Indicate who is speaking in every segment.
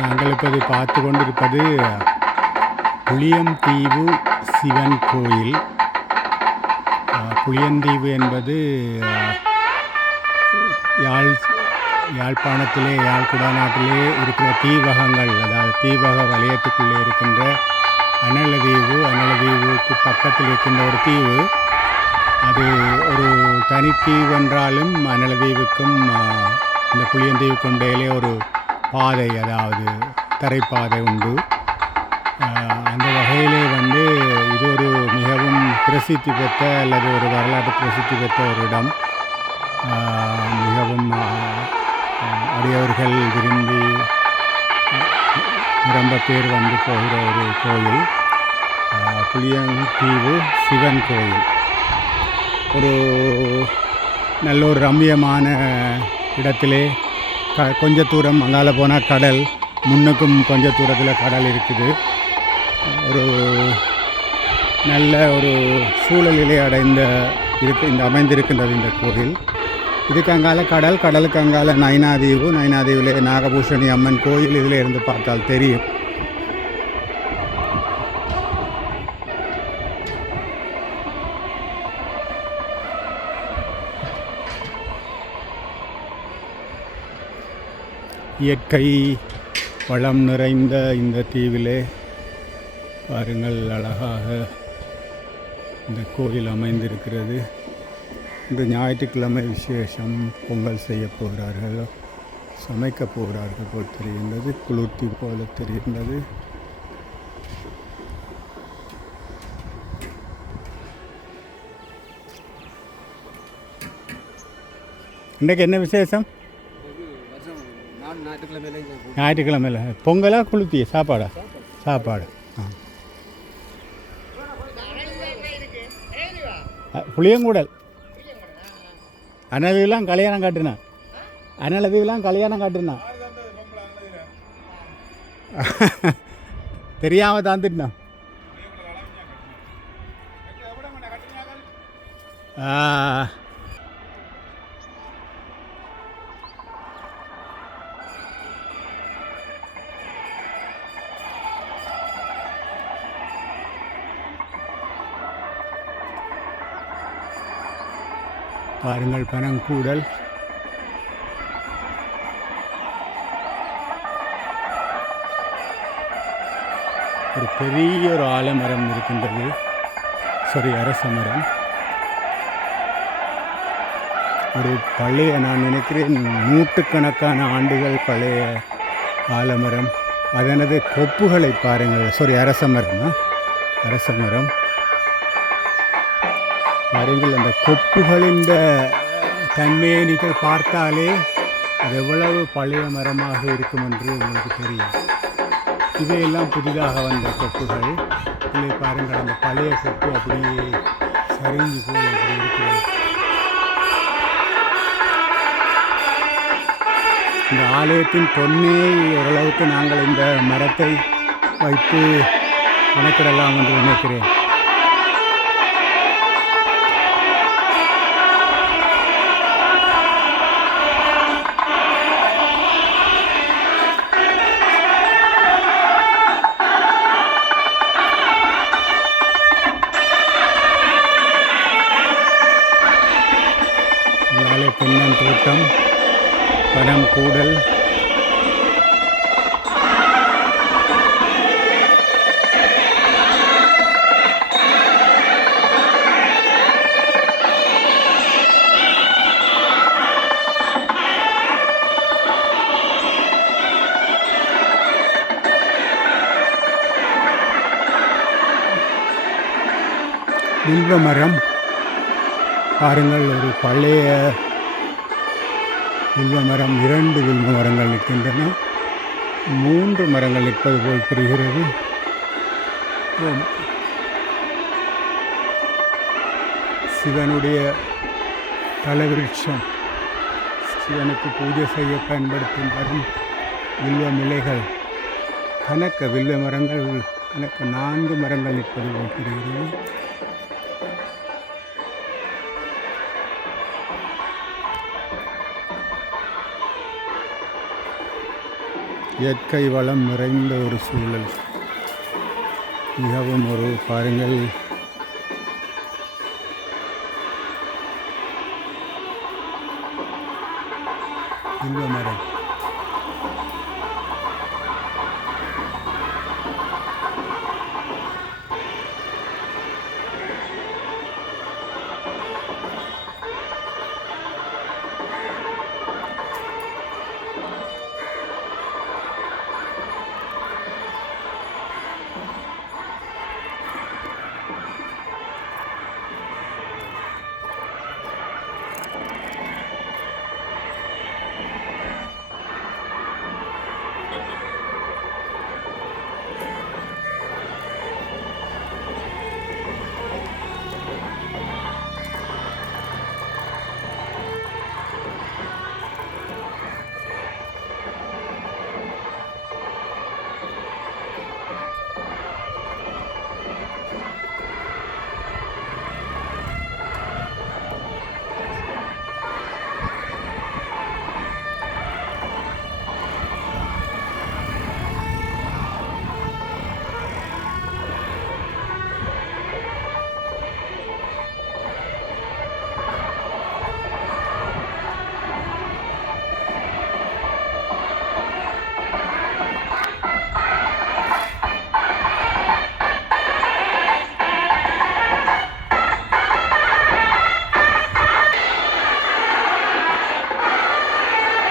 Speaker 1: நாங்கள் இப்போது பார்த்து கொண்டிருப்பது புளியந்தீவு சிவன் கோயில். புளியந்தீவு என்பது யாழ் யாழ்ப்பாணத்திலே யாழ் நாட்டிலே இருக்கிற தீவகங்கள் அதாவது தீவக வலயத்துக்குள்ளே இருக்கின்ற அனலதீவு அனலதீவுக்கு பக்கத்தில் இருக்கின்ற ஒரு தீவு. அது ஒரு தனித்தீவு என்றாலும் அனலதீவுக்கும் இந்த புளியந்தீவுக்கும் இடையிலே ஒரு பாதை அதாவது தரைப்பாதை உண்டு. அந்த வகையிலே வந்து இது ஒரு மிகவும் பிரசித்தி பெற்ற அல்லது ஒரு வரலாற்று பிரசித்தி பெற்ற ஒரு இடம். மிகவும் அடியவர்கள் விரும்பி ரொம்ப பேர் வந்து போகிற ஒரு கோயில். அஹ், புளியந்தீவு சிவன் கோயில். ஒரு நல்ல ஒரு ரம்மியமான இடத்திலே க கொஞ்ச தூரம் அங்கால போனால் கடல். முன்னுக்கும் கொஞ்ச தூரத்தில் கடல் இருக்குது. ஒரு நல்ல ஒரு சூழலிலே அடைந்த இருக்கு இந்த அமைந்திருக்கின்றது இந்த கோயில் இதுக்கு அங்கால கடல் கடலுக்கு அங்கால நைனாதீவு நைனாதீவிலே நாகபூஷணி அம்மன் கோயில் இதில் இருந்து பார்த்தால் தெரியும். இயற்கை வளம் நிறைந்த இந்த தீவிலே பாருங்கள் அழகாக இந்த கோயில் அமைந்திருக்கிறது. இந்த ஞாயிற்றுக்கிழமை விசேஷம் பொங்கல் செய்ய போகிறார்கள் சமைக்க போகிறார்கள் போல் தெரிகின்றது குளிர்த்தி போல தெரிகின்றது. இன்றைக்கு என்ன விசேஷம்?
Speaker 2: ஞாயிற்றுக்கிழமையில.
Speaker 1: ஞாயிற்றுக்கிழமையில் பொங்கலா குளுத்தி சாப்பாடா? சாப்பாடு. ஆ. புளியங்கூடல். அனலதீவெலாம் கல்யாணம் காட்டுனா? அனலதீவெலாம் கல்யாணம் காட்டுனா? தெரியாமல் தாந்துட்டான்? ஆ. பாருங்கள் பனங்கூடல் ஒரு பெரிய ஒரு ஆலமரம் இருக்கின்றது. சாரி அரச மரம். ஒரு பழைய நான் நினைக்கிறேன் நூற்றுக்கணக்கான ஆண்டுகள் பழைய ஆலமரம். அதனது கொப்புகளை பாருங்கள். சாரி அரச மரம் அரச மரம். பாருங்கள் அந்த கொப்புகளின் தன்மையை நீங்கள் பார்த்தாலே அது எவ்வளவு பழைய மரமாக இருக்கும் என்று உங்களுக்கு தெரியும். இவையெல்லாம் புதிதாக வந்த கொப்புகள். இல்லை பாருங்கள் அந்த பழைய கொப்பு அப்படியே சரிஞ்சு போய் அப்படி இருக்கிறது. இந்த ஆலயத்தின் பொன்னே ஓரளவுக்கு நாங்கள் இந்த மரத்தை வைத்து கணக்கிடலாம் என்று நினைக்கிறேன். தென்னந்தோட்டம் தென்னன் பனம் கூடல். வில்வ மரம் பாருங்கள் ஒரு பழைய வில்வ மரம் இரண்டு வில்வ மரங்கள் நிற்கின்றன. மூன்று மரங்கள் நிற்பது போல் தெரிகிறது. சிவனுடைய தலைவிருட்சம். சிவனுக்கு பூஜை செய்ய பயன்படுத்தும் வரும் வில்வ இலைகள் கணக்க வில்வ மரங்கள் கணக்க நான்கு மரங்கள் நிற்பது போல் தெரிகிறது. இயற்கை வளம் நிறைந்த ஒரு சூழல். மிகவும் ஒரு பாருங்கள். இந்த மரம்.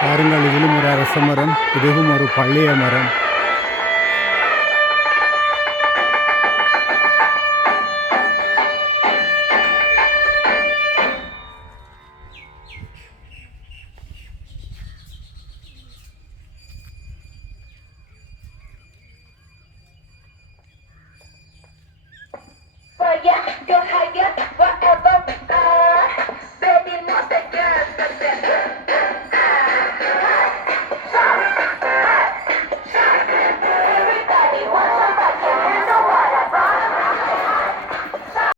Speaker 1: பாருங்கள் இதிலும் ஒரு அரச மரம் இதுவும் ஒரு பழைய மரம்.